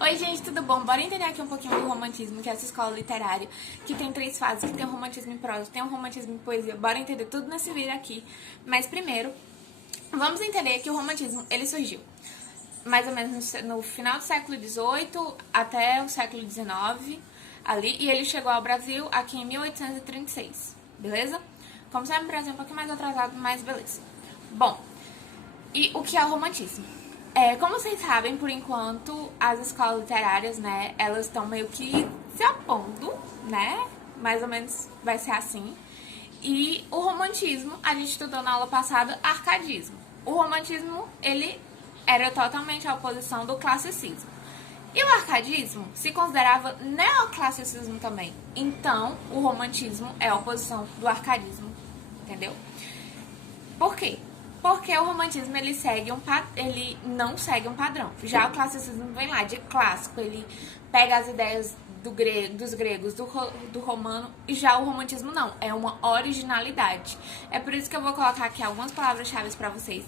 Oi gente, tudo bom? Bora entender aqui um pouquinho do romantismo, que é essa escola literária, que tem 3 fases, que tem o romantismo em prosa, tem o romantismo em poesia. Bora entender tudo nesse vídeo aqui. Mas primeiro, vamos entender que o romantismo, ele surgiu mais ou menos no final do século XVIII até o século XIX, ali, e ele chegou ao Brasil aqui em 1836, beleza? Como sempre, o Brasil é um pouquinho mais atrasado, mas beleza. Bom, e o que é o romantismo? Como vocês sabem, por enquanto, as escolas literárias, né, elas estão meio que se opondo, né? Mais ou menos vai ser assim. E o romantismo, a gente estudou na aula passada, arcadismo. O romantismo, ele era totalmente a oposição do classicismo. E o arcadismo se considerava neoclassicismo também. Então, o romantismo é a oposição do arcadismo, entendeu? Por quê? Porque o romantismo ele não segue um padrão. Já o classicismo vem lá de clássico, ele pega as ideias dos gregos, do romano, e já o romantismo não, é uma originalidade. É por isso que eu vou colocar aqui algumas palavras-chave para vocês.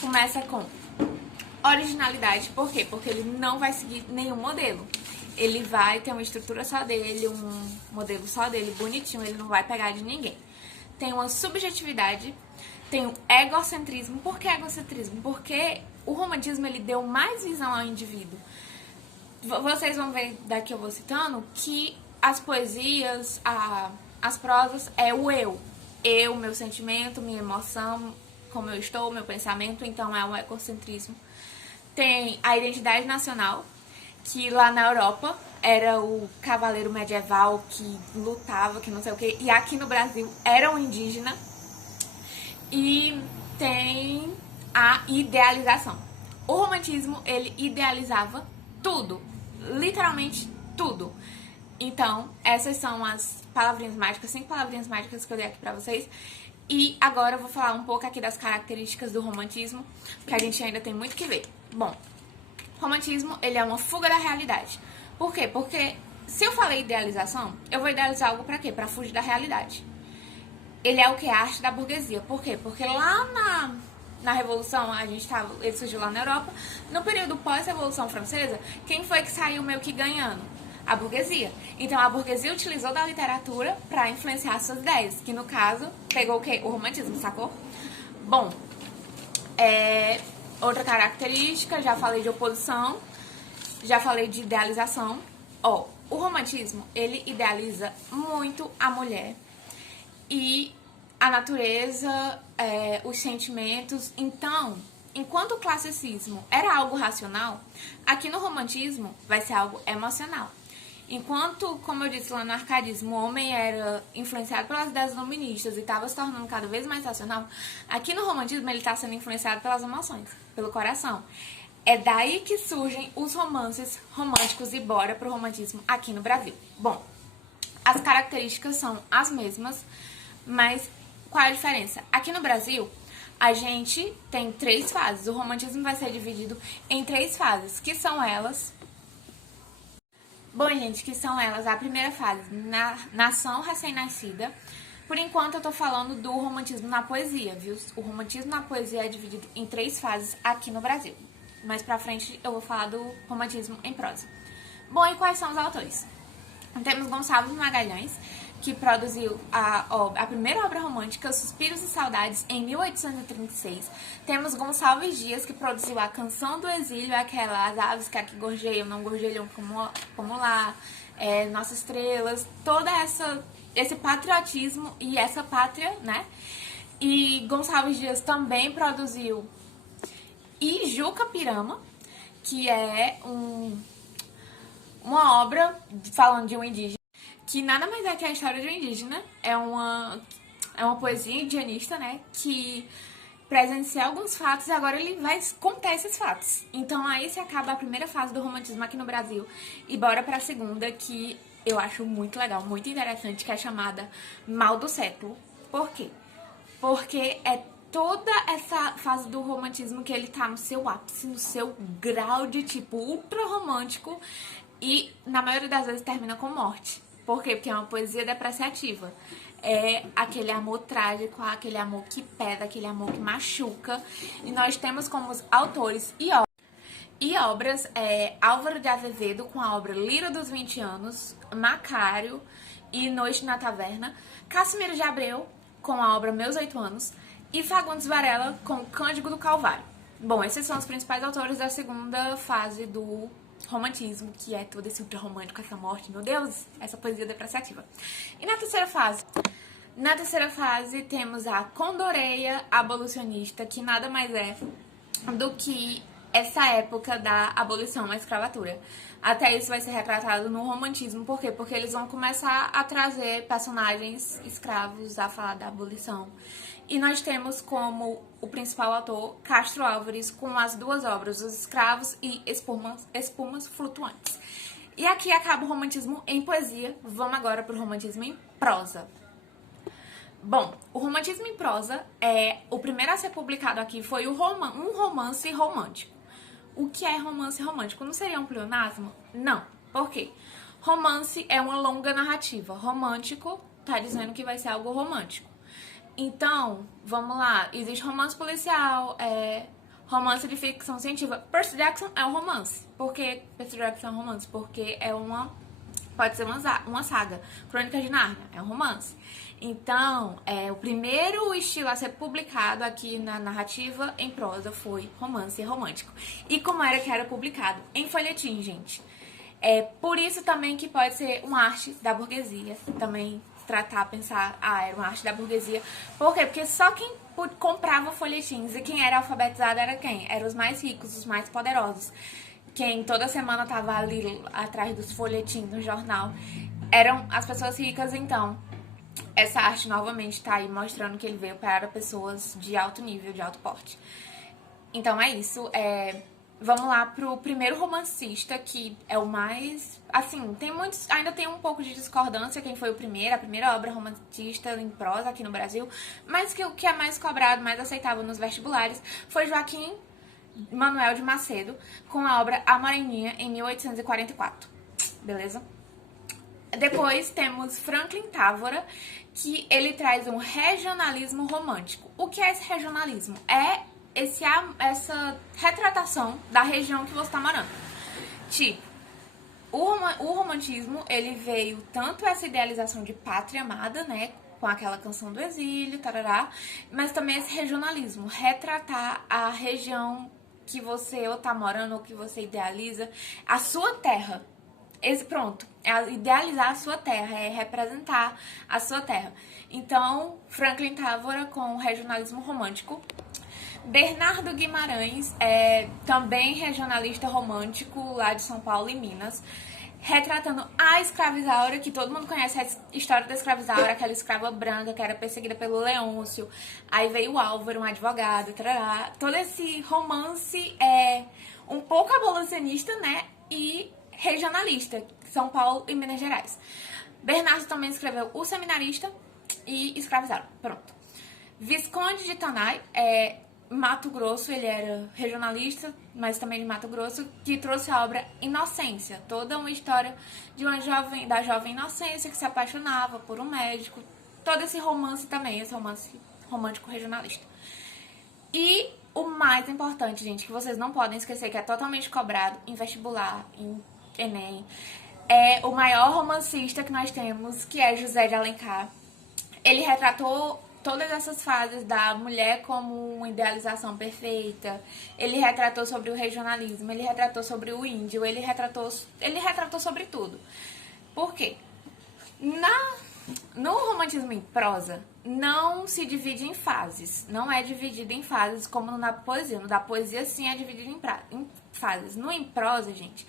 Começa com originalidade, por quê? Porque ele não vai seguir nenhum modelo. Ele vai ter uma estrutura só dele, um modelo só dele, bonitinho, ele não vai pegar de ninguém. Tem uma subjetividade, tem o egocentrismo. Por que egocentrismo? Porque o romantismo ele deu mais visão ao indivíduo. Vocês vão ver daqui eu vou citando que as poesias, as prosas é o eu. Eu, meu sentimento, minha emoção, como eu estou, meu pensamento, então é o egocentrismo. Tem a identidade nacional, que lá na Europa era o cavaleiro medieval que lutava, que não sei o quê, e aqui no Brasil era um indígena. E tem a idealização. O romantismo, ele idealizava tudo, literalmente tudo. Então, essas são as palavrinhas mágicas, 5 palavrinhas mágicas que eu dei aqui pra vocês. E agora eu vou falar um pouco aqui das características do romantismo, que a gente ainda tem muito que ver. Bom, romantismo, ele é uma fuga da realidade. Por quê? Porque se eu falei idealização, eu vou idealizar algo pra quê? Pra fugir da realidade. Ele é o que? A arte da burguesia. Por quê? Porque lá na Revolução, ele surgiu lá na Europa, no período pós-Revolução Francesa, quem foi que saiu meio que ganhando? A burguesia. Então, a burguesia utilizou da literatura para influenciar suas ideias, que no caso, pegou o quê? O romantismo, sacou? Bom, outra característica, já falei de oposição, já falei de idealização. O romantismo, ele idealiza muito a mulher e a natureza, os sentimentos. Então, enquanto o classicismo era algo racional, aqui no romantismo vai ser algo emocional. Enquanto, como eu disse lá no arcadismo, o homem era influenciado pelas ideias iluministas e estava se tornando cada vez mais racional, aqui no romantismo ele está sendo influenciado pelas emoções, pelo coração. É daí que surgem os romances românticos e bora pro romantismo aqui no Brasil. Bom, as características são as mesmas, mas qual é a diferença? Aqui no Brasil, a gente tem 3 fases. O romantismo vai ser dividido em 3 fases, que são elas... Bom, gente, que são elas a primeira fase, nação recém-nascida. Por enquanto, eu tô falando do romantismo na poesia, viu? O romantismo na poesia é dividido em 3 fases aqui no Brasil. Mais pra frente, eu vou falar do romantismo em prosa. Bom, e quais são os autores? Temos Gonçalves Magalhães, que produziu a primeira obra romântica, Suspiros e Saudades, em 1836. Temos Gonçalves Dias, que produziu a Canção do Exílio, aquela As Aves que aqui gorjeiam, não gorjeiam como lá, Nossas Estrelas, toda esse patriotismo e essa pátria, né? E Gonçalves Dias também produziu Ijuca Pirama, que é uma obra falando de um indígena, que nada mais é que a história de um indígena. É uma poesia indianista, né, que presencia alguns fatos e agora ele vai contar esses fatos. Então aí se acaba a primeira fase do romantismo aqui no Brasil e bora pra segunda, que eu acho muito legal, muito interessante, que é chamada Mal do Século. Por quê? Porque é toda essa fase do romantismo que ele tá no seu ápice, no seu grau de tipo ultra romântico, e na maioria das vezes termina com morte. Por quê? Porque é uma poesia depreciativa. É aquele amor trágico, aquele amor que pesa, aquele amor que machuca. E nós temos como autores E obras Álvaro de Azevedo com a obra Lira dos 20 Anos, Macário e Noite na Taverna, Cassimiro de Abreu com a obra Meus 8 Anos e Fagundes Varela com Cândido do Calvário. Bom, esses são os principais autores da segunda fase do romantismo, que é todo esse ultra romântico, essa morte, meu Deus, essa poesia depreciativa. E na terceira fase? Na terceira fase temos a Condoreia abolicionista, que nada mais é do que essa época da abolição da escravatura. Até isso vai ser retratado no romantismo. Por quê? Porque eles vão começar a trazer personagens escravos a falar da abolição. E nós temos como o principal autor Castro Álvares com as duas obras, Os Escravos e Espumas Flutuantes. E aqui acaba o romantismo em poesia. Vamos agora para o romantismo em prosa. Bom, o romantismo em prosa, o primeiro a ser publicado aqui foi um romance romântico. O que é romance romântico? Não seria um pleonasmo? Não. Por quê? Romance é uma longa narrativa. Romântico tá dizendo que vai ser algo romântico. Então, vamos lá. Existe romance policial, romance de ficção científica. Percy Jackson é um romance. Por que Percy Jackson é um romance? Porque pode ser uma saga. Crônicas de Nárnia é um romance. Então, o primeiro estilo a ser publicado aqui na narrativa em prosa foi romance romântico. E como era que era publicado? Em folhetim, gente. Por isso também que pode ser uma arte da burguesia. Também pensar, era uma arte da burguesia. Por quê? Porque só quem comprava folhetins e quem era alfabetizado era quem? Eram os mais ricos, os mais poderosos. Quem toda semana tava ali atrás dos folhetins no jornal eram as pessoas ricas. Então essa arte novamente tá aí mostrando que ele veio para pessoas de alto nível, de alto porte. Então é isso. Vamos lá pro primeiro romancista, que é o mais... Assim, ainda tem um pouco de discordância quem foi a primeira obra romancista em prosa aqui no Brasil, mas que o que é mais cobrado, mais aceitável nos vestibulares, foi Joaquim Manuel de Macedo, com a obra A Moreninha, em 1844. Beleza? Depois temos Franklin Távora, que ele traz um regionalismo romântico. O que é esse regionalismo? Essa retratação da região que você está morando. Tipo, o romantismo, ele veio tanto essa idealização de pátria amada, né, com aquela canção do exílio, tarará, mas também esse regionalismo, retratar a região que você ou tá morando ou que você idealiza, a sua terra. Pronto, idealizar a sua terra, representar a sua terra. Então, Franklin Távora com o regionalismo romântico. Bernardo Guimarães também regionalista romântico lá de São Paulo e Minas, retratando a escravizaura, que todo mundo conhece a história da escravizaura, aquela escrava branca que era perseguida pelo Leôncio. Aí veio o Álvaro, um advogado, tarará. Todo esse romance um pouco abolicionista, né, e regionalista, São Paulo e Minas Gerais. Bernardo também escreveu O Seminarista e Escravizaura. Pronto. Visconde de Tanay, Mato Grosso, ele era regionalista, mas também de Mato Grosso, que trouxe a obra Inocência, toda uma história de da jovem inocência que se apaixonava por um médico, todo esse romance também, esse romance romântico regionalista. E o mais importante, gente, que vocês não podem esquecer, que é totalmente cobrado em vestibular, em Enem, é o maior romancista que nós temos, que é José de Alencar. Ele retratou todas essas fases da mulher como uma idealização perfeita. Ele retratou sobre o regionalismo, ele retratou sobre o índio, ele retratou sobre tudo. Por quê? No romantismo em prosa, não se divide em fases. Não é dividido em fases como na poesia. No da poesia, sim, é dividido em fases. No em prosa, gente,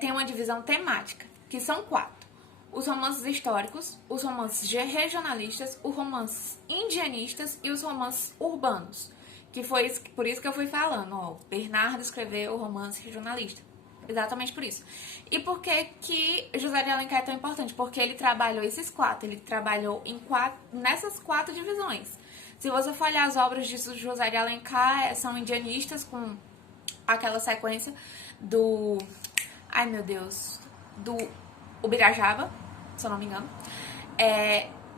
tem uma divisão temática, que são 4. Os romances históricos, os romances regionalistas, os romances indianistas e os romances urbanos. Que foi por isso que eu fui falando, Bernardo escreveu o romance regionalista. Exatamente por isso. E por que José de Alencar é tão importante? Porque ele trabalhou esses 4. Ele trabalhou nessas 4 divisões. Se você for olhar as obras de José de Alencar, são indianistas com aquela sequência do... Ai, meu Deus. Do Ubirajaba, se eu não me engano.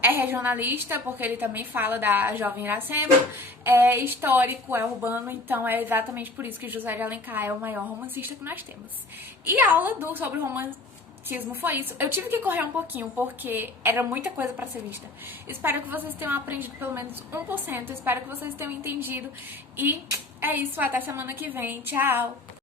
É regionalista, porque ele também fala da jovem Iracema. É histórico, é urbano, então é exatamente por isso que José de Alencar é o maior romancista que nós temos. E a aula sobre romantismo foi isso. Eu tive que correr um pouquinho, porque era muita coisa pra ser vista. Espero que vocês tenham aprendido pelo menos 1%. Espero que vocês tenham entendido. E é isso, até semana que vem. Tchau!